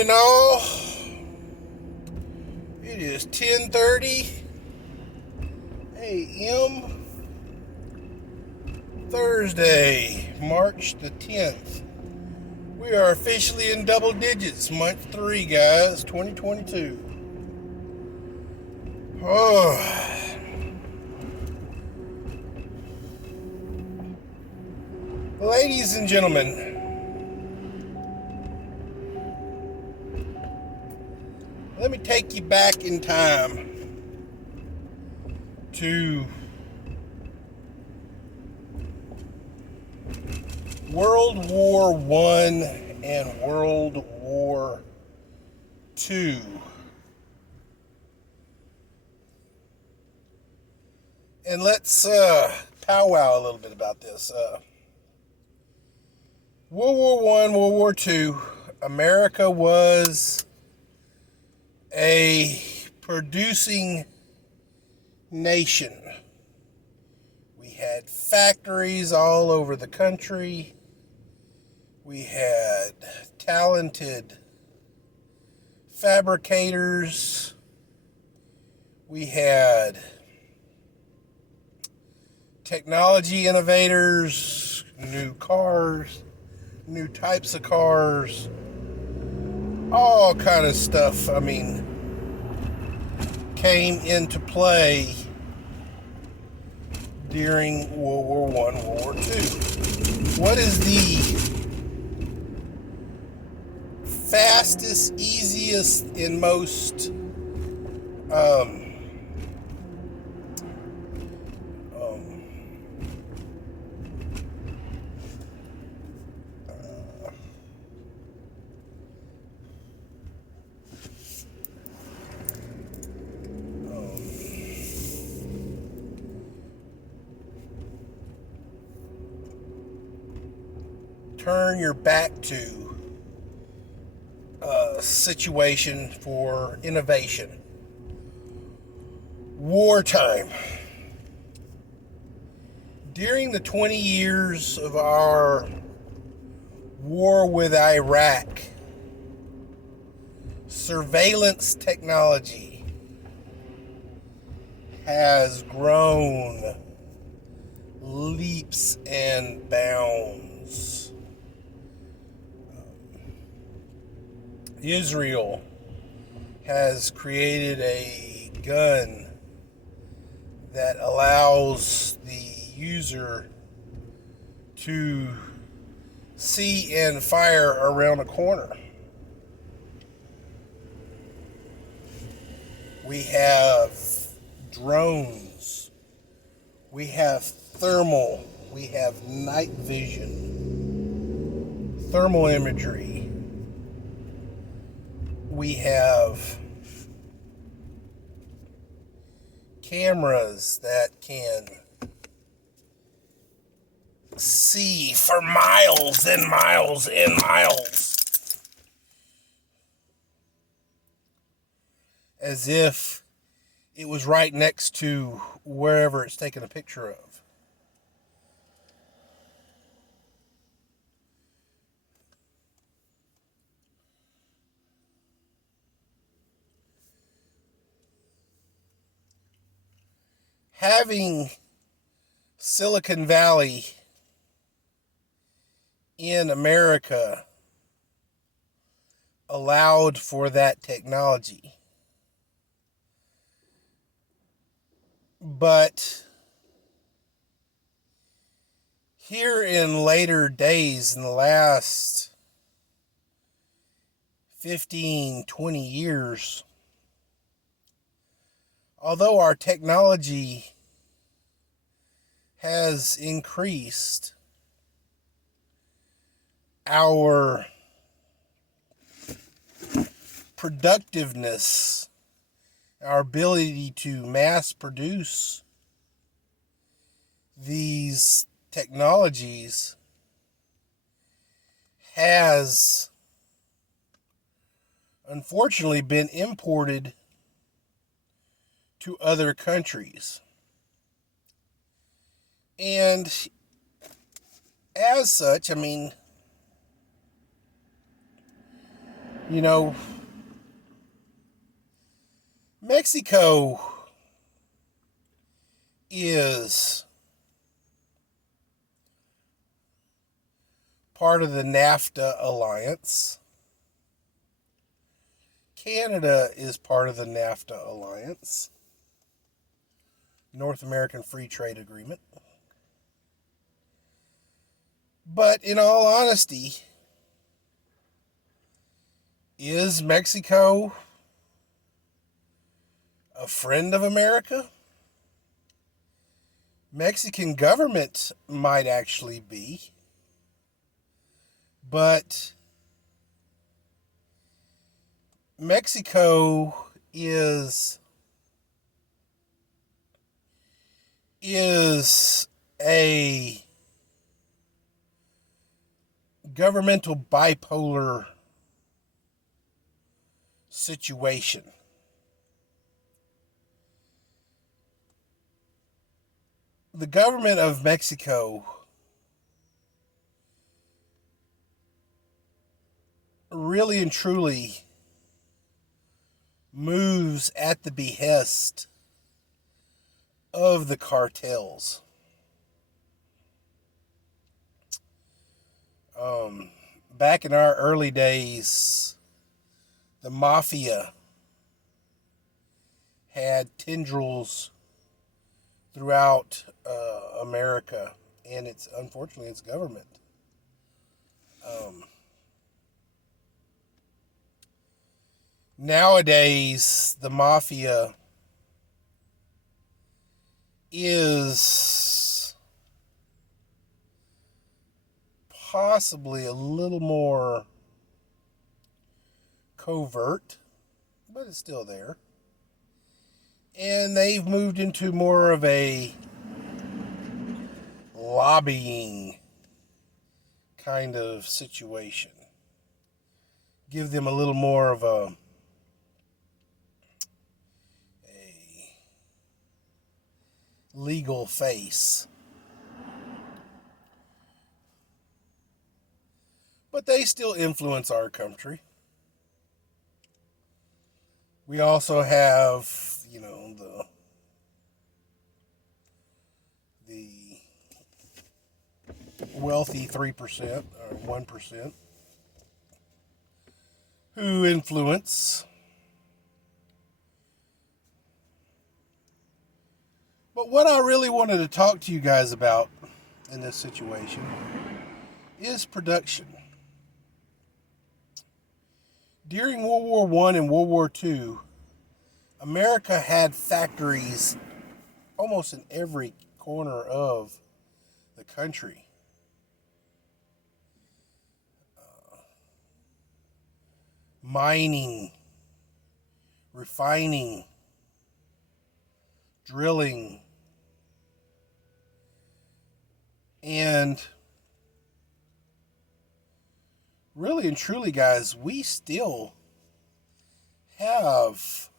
morning, all. It is 10:30 a.m. Thursday, March the 10th. We are officially in double digits, month 3, guys, 2022. Oh, ladies and gentlemen, let me take you back in time to World War I and World War II. And let's powwow a little bit about this. World War I, World War II, America was a producing nation. We had factories all over the country. We had talented fabricators. We had technology innovators, new cars, new types of cars, all kind of stuff, came into play during World War I, World War II. What is the fastest, easiest, and most turn your back to situation for innovation? Wartime. During the 20 years of our war with Iraq, surveillance technology has grown leaps and bounds. Israel has created a gun that allows the user to see and fire around a corner. We have drones. We have thermal. We have night vision, thermal imagery. We have cameras that can see for miles and miles and miles, as if it was right next to wherever it's taken a picture of. Having Silicon Valley in America allowed for that technology. But here in later days, in the last 15, 20 years, although our technology has increased, our productiveness, our ability to mass produce these technologies has unfortunately been imported to other countries. And as such, You know, Mexico is part of the NAFTA alliance. Canada is part of the NAFTA alliance, North American Free Trade Agreement. But in all honesty, is Mexico a friend of America? Mexican government might actually be, but Mexico is a governmental bipolar situation. The government of Mexico really and truly moves at the behest of the cartels. Back in our early days, the mafia had tendrils throughout America, and unfortunately its government. Nowadays, the mafia is possibly a little more covert, but it's still there. And they've moved into more of a lobbying kind of situation. Give them a little more of a legal face. But they still influence our country. We also have, the wealthy 3% or 1% who influence. But what I really wanted to talk to you guys about in this situation is production. During World War I and World War II, America had factories almost in every corner of the country. Mining, refining, drilling, and really and truly, guys, we still have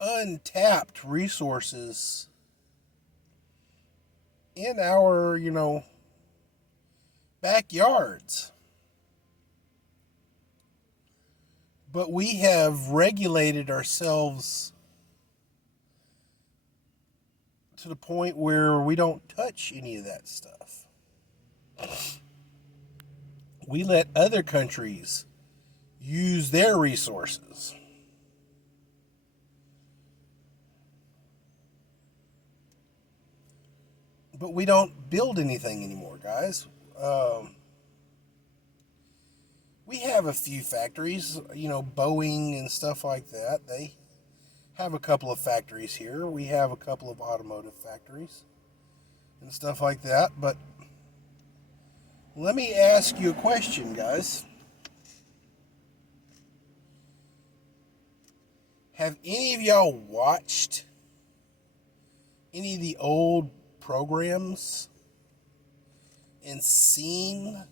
untapped resources in our, backyards. But we have regulated ourselves to the point where we don't touch any of that stuff. We let other countries use their resources. But we don't build anything anymore, guys. We have a few factories, Boeing and stuff like that. They have a couple of factories here. We have a couple of automotive factories and stuff like that. But let me ask you a question, guys. Have any of y'all watched any of the old programs and seen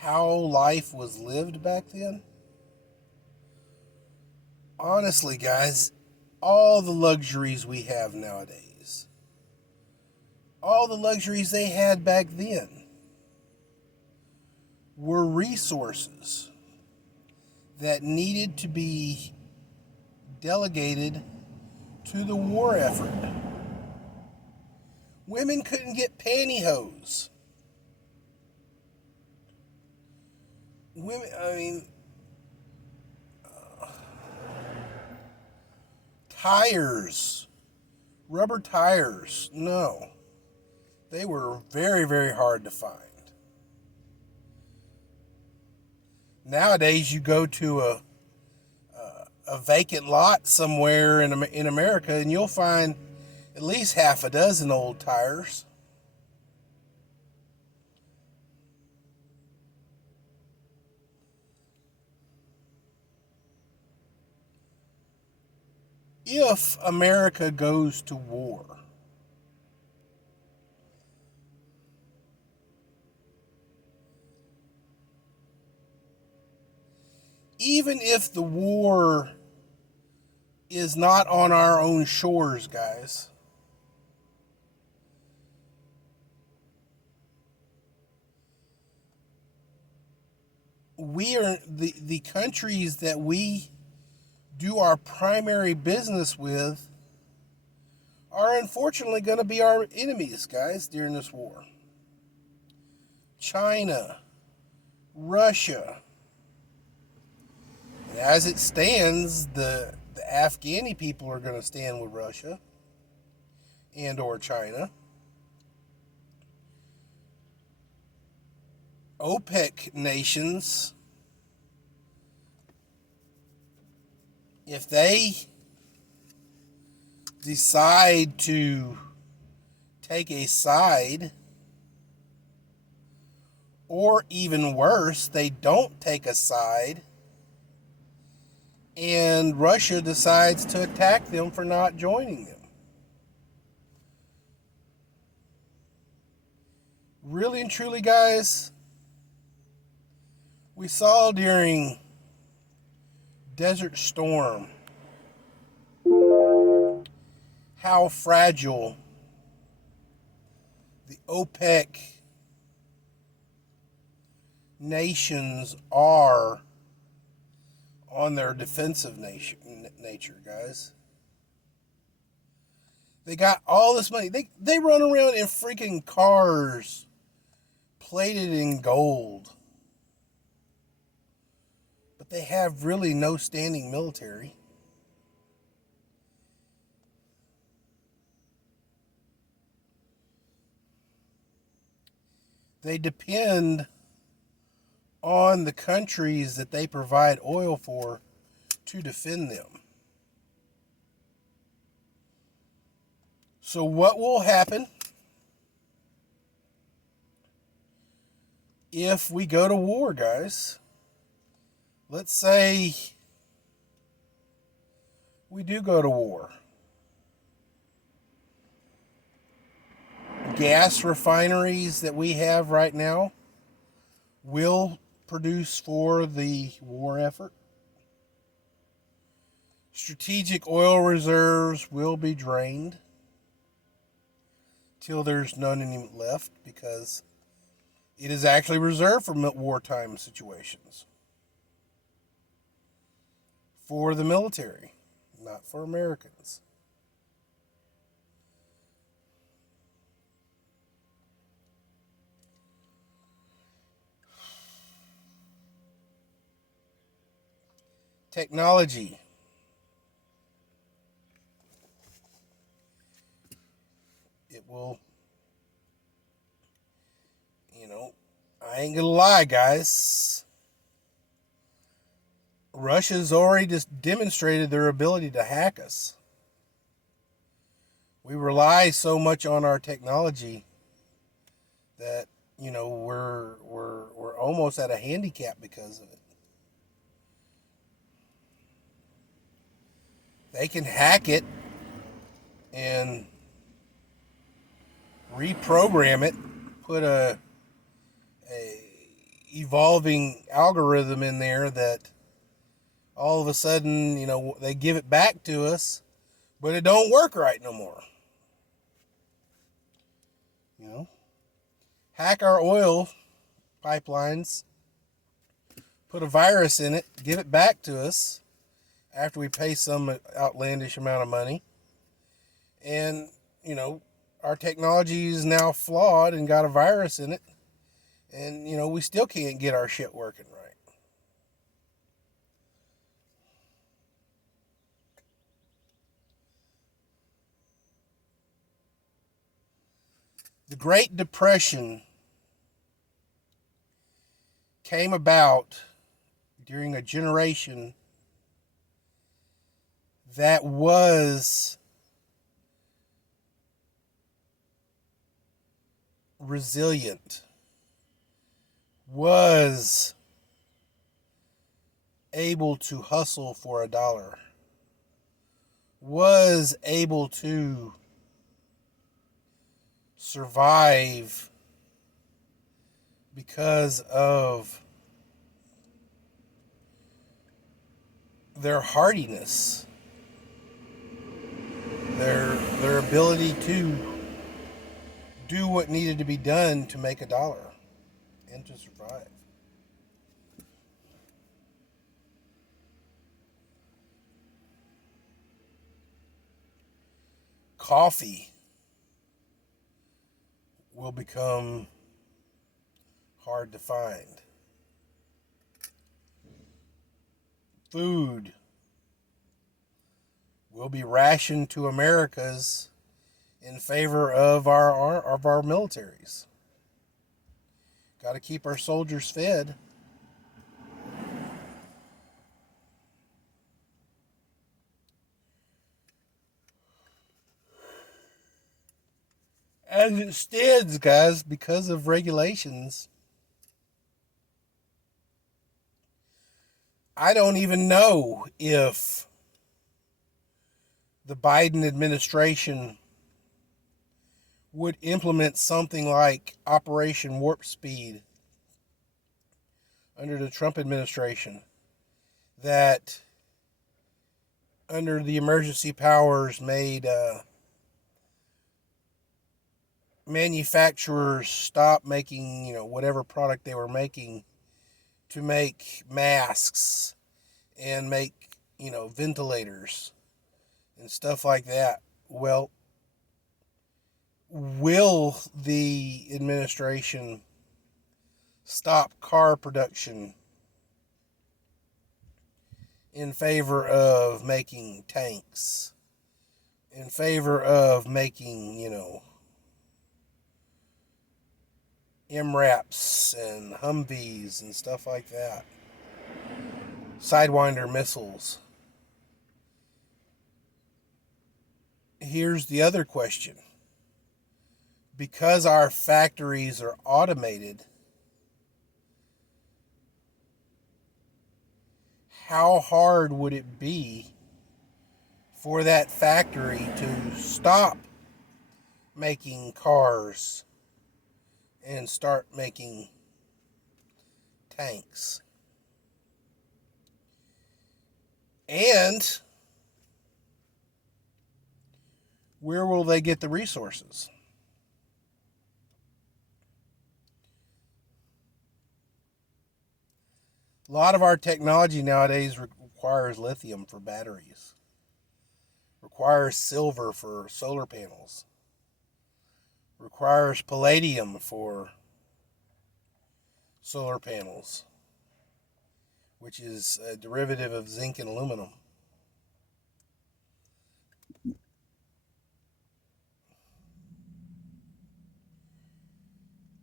how life was lived back then? Honestly, guys, all the luxuries we have nowadays, all the luxuries they had back then, were resources that needed to be delegated to the war effort. Women couldn't get pantyhose. Women, I mean, tires, rubber tires, no. They were very, very hard to find. Nowadays, you go to a vacant lot somewhere in America, and you'll find at least half a dozen old tires. If America goes to war, even if the war is not on our own shores, guys, we are the countries that we do our primary business with are unfortunately going to be our enemies, guys, during this war. China, Russia. And as it stands, the Afghani people are going to stand with Russia and or China. OPEC nations, if they decide to take a side, or even worse, they don't take a side, and Russia decides to attack them for not joining them. Really and truly, guys, we saw during Desert Storm how fragile the OPEC nations are on their defensive nature, guys. They got all this money. They run around in freaking cars plated in gold. But they have really no standing military. They depend on the countries that they provide oil for to defend them. So what will happen if we go to war, guys? Let's say we do go to war. Gas refineries that we have right now will produce for the war effort. Strategic oil reserves will be drained till there's none any left, because it is actually reserved for wartime situations. For the military, not for Americans. Technology. It will, I ain't gonna lie, guys. Russia's already just demonstrated their ability to hack us. We rely so much on our technology that, we're almost at a handicap because of it. They can hack it and reprogram it, put a evolving algorithm in there that all of a sudden, they give it back to us, but it don't work right no more. Hack our oil pipelines put a virus in it, give it back to us after we pay some outlandish amount of money. And, our technology is now flawed and got a virus in it. And, we still can't get our shit working right. The Great Depression came about during a generation that was resilient, was able to hustle for a dollar, was able to survive because of their hardiness, their ability to do what needed to be done to make a dollar and to survive. Coffee will become hard to find. Food will be rationed to Americas in favor of our militaries. Got to keep our soldiers fed. And instead, guys, because of regulations, I don't even know if the Biden administration would implement something like Operation Warp Speed under the Trump administration, that under the emergency powers made manufacturers stop making, whatever product they were making to make masks and make, ventilators and stuff like that. Well, will the administration stop car production in favor of making tanks, in favor of making, MRAPs and Humvees and stuff like that? Sidewinder missiles. Here's the other question. Because our factories are automated, how hard would it be for that factory to stop making cars and start making tanks? And where will they get the resources? A lot of our technology nowadays requires lithium for batteries, requires silver for solar panels, requires palladium for solar panels, which is a derivative of zinc and aluminum.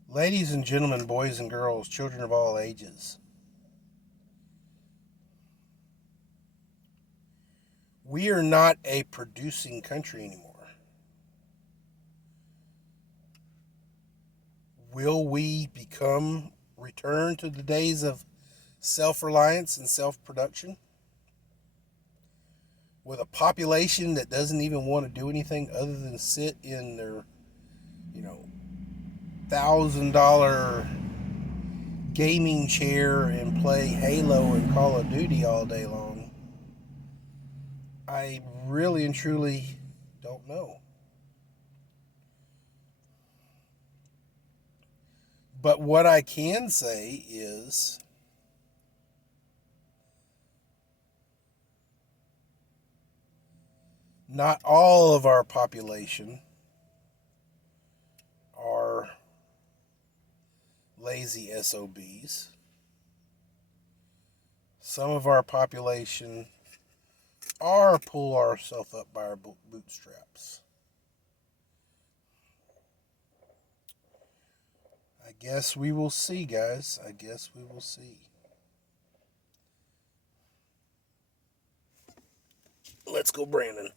Ladies and gentlemen, boys and girls, children of all ages, we are not a producing country anymore. Will we return to the days of self-reliance and self-production with a population that doesn't even want to do anything other than sit in their, $1,000 gaming chair and play Halo and Call of Duty all day long? I really and truly don't know. But what I can say is Not all of our population are lazy SOBs. Some of our population are pull ourselves up by our bootstraps. I guess we will see, guys. I guess we will see. Let's go, Brandon.